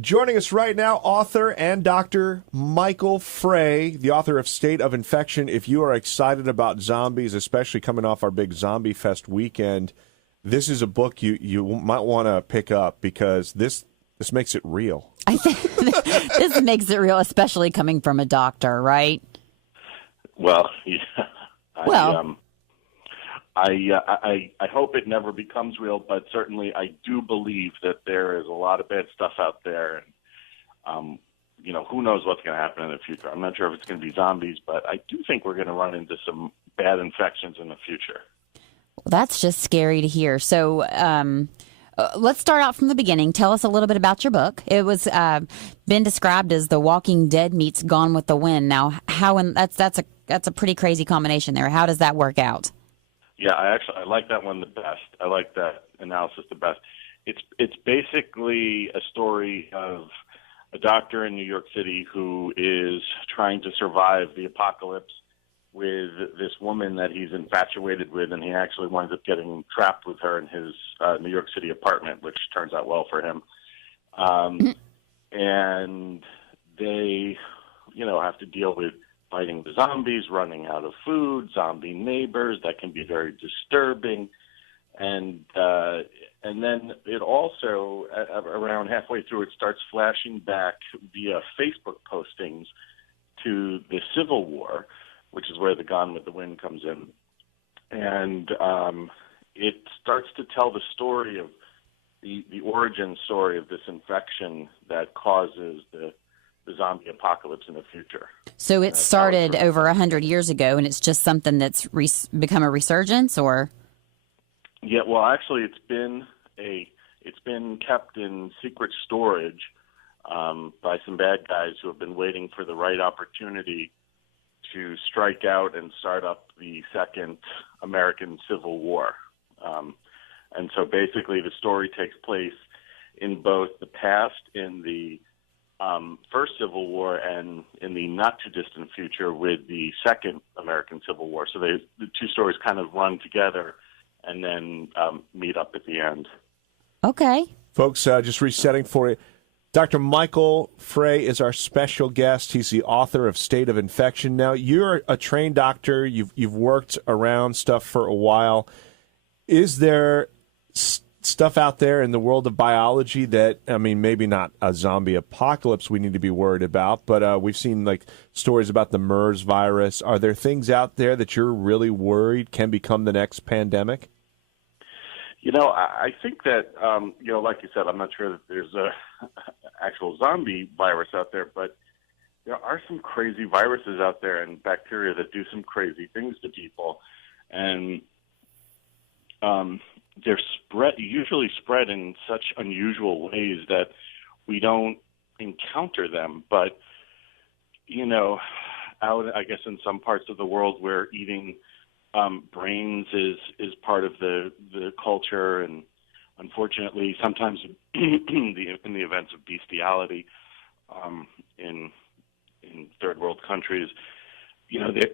Joining us right now, author and Dr. Michael Frey, the author of State of Infection. If you are excited about zombies, especially coming off our big Zombie Fest weekend, this is a book you might want to pick up because this makes it real. I think this makes it real, especially coming from a doctor, right? Well, yeah. Well, I hope it never becomes real, but certainly I do believe that there is a lot of bad stuff out there. And, who knows what's going to happen in the future. I'm not sure if it's going to be zombies, but I do think we're going to run into some bad infections in the future. well, that's just scary to hear. So let's start out from the beginning. Tell us a little bit about your book. It was been described as The Walking Dead meets Gone with the Wind. Now, that's a pretty crazy combination there. How does that work out? Yeah, I like that one the best. I like that analysis the best. It's basically a story of a doctor in New York City who is trying to survive the apocalypse with this woman that he's infatuated with, and he actually winds up getting trapped with her in his New York City apartment, which turns out well for him. And they, have to deal with fighting the zombies, running out of food, zombie neighbors. That can be very disturbing. And then it also, around halfway through, it starts flashing back via Facebook postings to the Civil War, which is where the Gone with the Wind comes in. And it starts to tell the story of the origin story of this infection that causes the zombie apocalypse in the future. So it started over 100 years ago, and it's just something that's become a resurgence, or? Yeah, well, actually, it's been kept in secret storage by some bad guys who have been waiting for the right opportunity to strike out and start up the Second American Civil War. And so basically the story takes place in both the past, in the First Civil War, and in the not-too-distant future with the Second American Civil War. So the two stories kind of run together and then meet up at the end. Okay. Folks, just resetting for you. Dr. Michael Frey is our special guest. He's the author of State of Infection. Now, you're a trained doctor. You've worked around stuff for a while. Is there stuff out there in the world of biology that, maybe not a zombie apocalypse we need to be worried about, but we've seen stories about the MERS virus. Are there things out there that you're really worried can become the next pandemic? I think that, like you said, I'm not sure that there's a actual zombie virus out there, but there are some crazy viruses out there and bacteria that do some crazy things to people. And they're usually spread in such unusual ways that we don't encounter them. But, out, I guess, in some parts of the world where eating brains is part of the culture, and unfortunately sometimes in the events of bestiality in third world countries,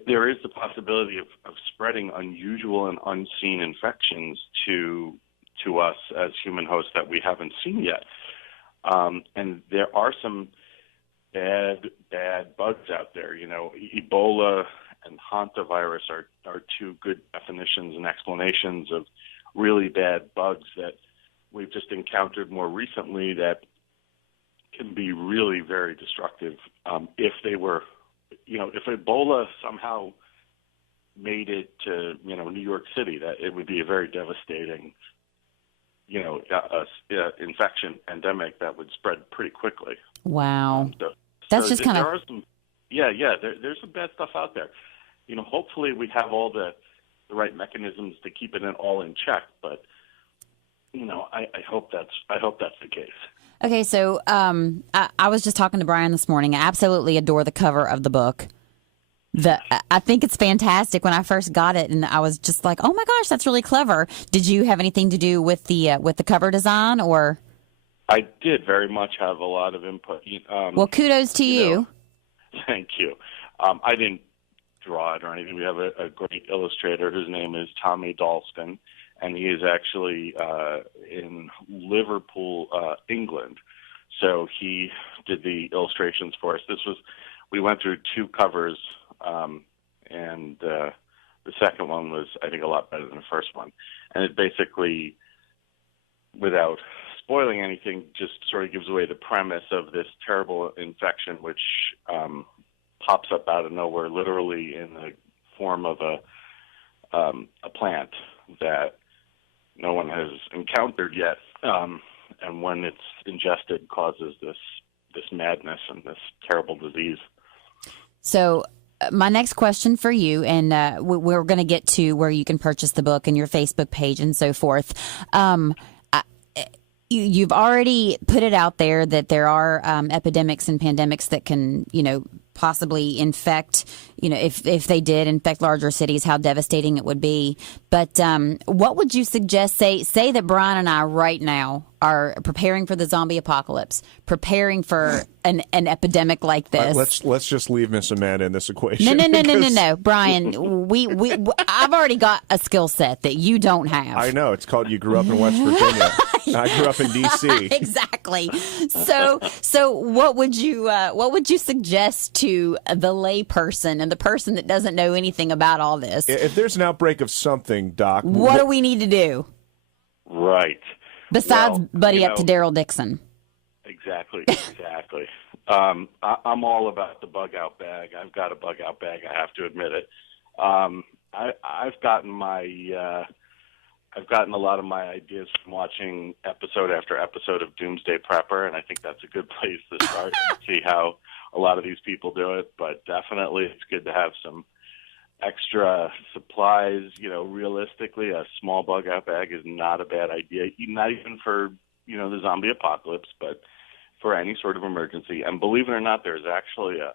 there is the possibility of spreading unusual and unseen infections to us as human hosts that we haven't seen yet. And there are some bad bugs out there. Ebola and hantavirus are two good definitions and explanations of really bad bugs that we've just encountered more recently that can be really very destructive if they were, if Ebola somehow made it to, New York City, that it would be a very devastating, infection pandemic that would spread pretty quickly. Wow. That's just kind of... There are some, there's some bad stuff out there. Hopefully we have all the right mechanisms to keep it all in check, but, I hope that's the case. Okay, so I was just talking to Brian this morning. I absolutely adore the cover of the book. I think it's fantastic. When I first got it, and I was just like, "Oh my gosh, that's really clever." Did you have anything to do with the cover design, or? I did very much have a lot of input. Well, kudos to you. Thank you. I didn't draw it or anything. We have a great illustrator. His name is Tommy Dalston, and he is actually in Liverpool, England. So he did the illustrations for us. We went through 2 covers, and the second one was, I think, a lot better than the first one. And it basically, without spoiling anything, just sort of gives away the premise of this terrible infection, which pops up out of nowhere, literally in the form of a plant that no one has encountered yet, and when it's ingested, causes this madness and this terrible disease. So my next question for you, and we're going to get to where you can purchase the book and your Facebook page and so forth. You've already put it out there that there are epidemics and pandemics that can, possibly infect, if they did infect larger cities, how devastating it would be. But what would you suggest? Say that Brian and I right now are preparing for the zombie apocalypse, preparing for an epidemic like this. Let's just leave Miss Amanda in this equation. No, Brian. We I've already got a skill set that you don't have. I know. It's called you grew up in West Virginia. I grew up in D.C. Exactly. So what would you suggest to the lay person and the person that doesn't know anything about all this? If there's an outbreak of something, Doc, what do we need to do? Right. Besides buddy up to Daryl Dixon. Exactly. I'm all about the bug out bag. I've got a bug out bag. I have to admit it. I've gotten a lot of my ideas from watching episode after episode of Doomsday Prepper, and I think that's a good place to start and see how a lot of these people do it. But definitely it's good to have some extra supplies. Realistically, a small bug out bag is not a bad idea, not even for, the zombie apocalypse, but for any sort of emergency. And believe it or not, there's actually a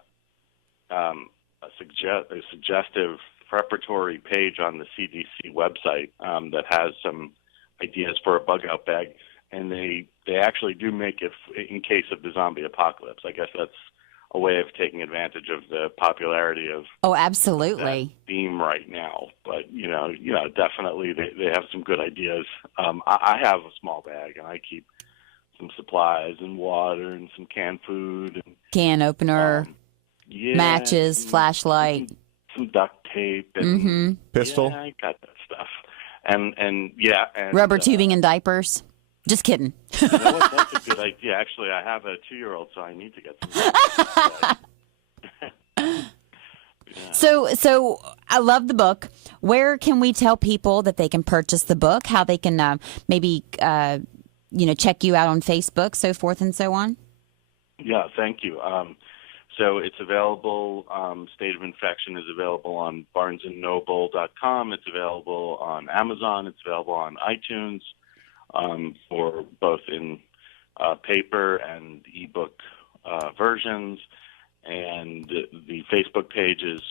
suggestive preparatory page on the CDC website that has some ideas for a bug out bag, and they actually do make it in case of the zombie apocalypse. I guess that's a way of taking advantage of the popularity of absolutely that theme right now. But definitely they have some good ideas. I have a small bag, and I keep some supplies and water and some canned food and can opener, matches, flashlight, some duct tape and pistol. Yeah, I got that stuff. And rubber tubing and diapers. Just kidding. You know what? That's a good idea. Actually, I have a 2-year-old, so I need to get some. So I love the book. Where can we tell people that they can purchase the book? How they can maybe check you out on Facebook, so forth and so on? Yeah, thank you. So it's available. State of Infection is available on BarnesandNoble.com. It's available on Amazon. It's available on iTunes for both in paper and ebook versions. And the Facebook page is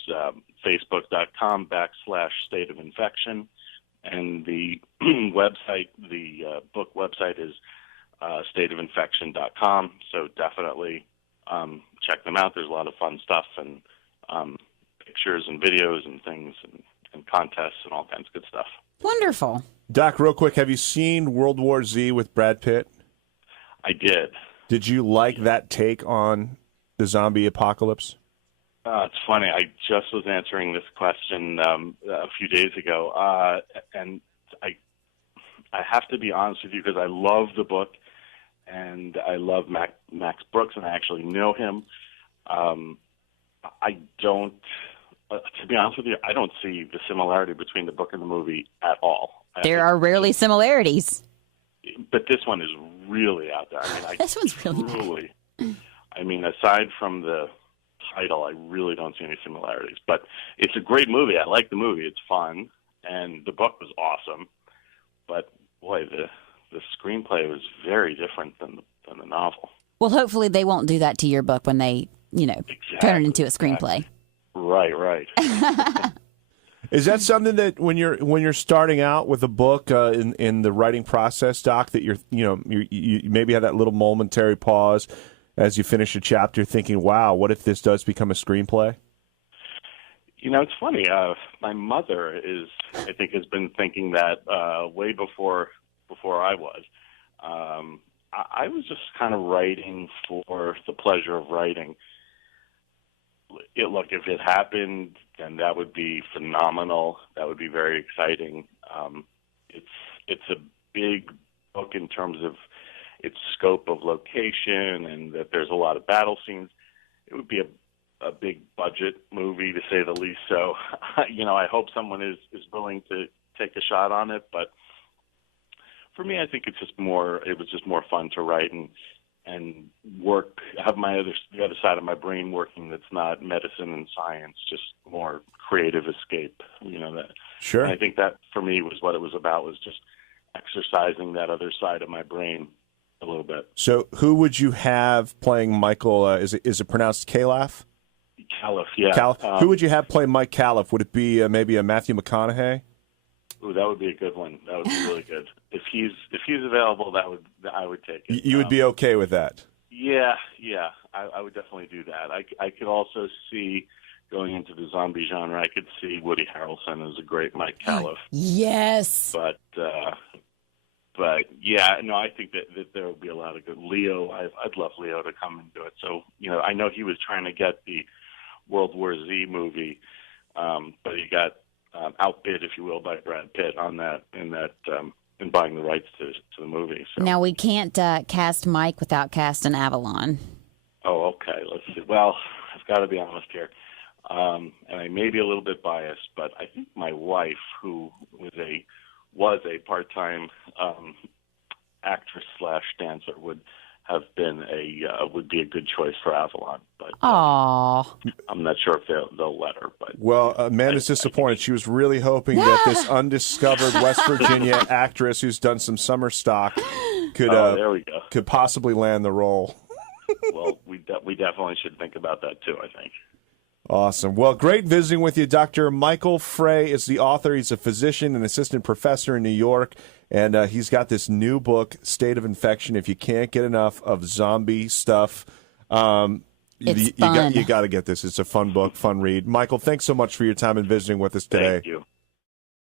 facebook.com/State of Infection. And the website, the book website is stateofinfection.com. So definitely check them out. There's a lot of fun stuff and pictures and videos and things and contests and all kinds of good stuff. Wonderful. Doc, real quick, have you seen World War Z with Brad Pitt? I did. Did you like that take on the zombie apocalypse? It's funny. I just was answering this question a few days ago, and I have to be honest with you because I love the book and I love Max Brooks, and I actually know him. I don't, to be honest with you, I don't see the similarity between the book and the movie at all. There are rarely similarities. But this one is really out there. I mean, this one's really bad. I mean, aside from the title, I really don't see any similarities. But it's a great movie. I like the movie. It's fun. And the book was awesome. But, boy, the screenplay was very different than the novel. Well, hopefully they won't do that to your book when they, turn it into a screenplay. Right. Is that something that when you're starting out with a book in the writing process, Doc, that you maybe have that little momentary pause as you finish a chapter thinking, wow, what if this does become a screenplay? It's funny. My mother has been thinking that way before I was. I was just kind of writing for the pleasure of writing. Look, if it happened, then that would be phenomenal. That would be very exciting. It's a big book in terms of its scope of location, and that there's a lot of battle scenes. It would be a big budget movie, to say the least. So, I hope someone is willing to take a shot on it. But for me, I think it was just more fun to write and work, have the other side of my brain working that's not medicine and science, just more creative escape. That. Sure. And I think that for me was what it was about, was just exercising that other side of my brain a little bit. So who would you have playing Michael? Is it pronounced Calaf? Calaf, yeah. Calaf. Who would you have play Mike Calaf? Would it be maybe a Matthew McConaughey? Ooh, that would be a good one. That would be really good. If he's available, I would take it. You would be okay with that? Yeah. I would definitely do that. I could also see, going into the zombie genre, I could see Woody Harrelson as a great Mike Calaf. Yes. But yeah, no, I think that there would be a lot of good Leo. I'd love Leo to come and do it. So I know he was trying to get the World War Z movie, but he got outbid, if you will, by Brad Pitt on that in buying the rights to the movie. So. Now, we can't cast Mike without casting Avalon. Oh, okay. Let's see. Well, I've got to be honest here, and I may be a little bit biased, but I think my wife, who was a part-time actress / dancer, would be a good choice for Avalon. But Aww. I'm not sure if they'll let her. But well, Amanda's disappointed. She was really hoping that this undiscovered West Virginia actress who's done some summer stock there we go. could possibly land the role. Well, we definitely should think about that too, I think. Awesome. Well, great visiting with you. Dr. Michael Frey is the author. He's a physician and assistant professor in New York, and he's got this new book, State of Infection. If you can't get enough of zombie stuff, it's fun. you got to get this. It's a fun book, fun read. Michael, thanks so much for your time and visiting with us today. Thank you.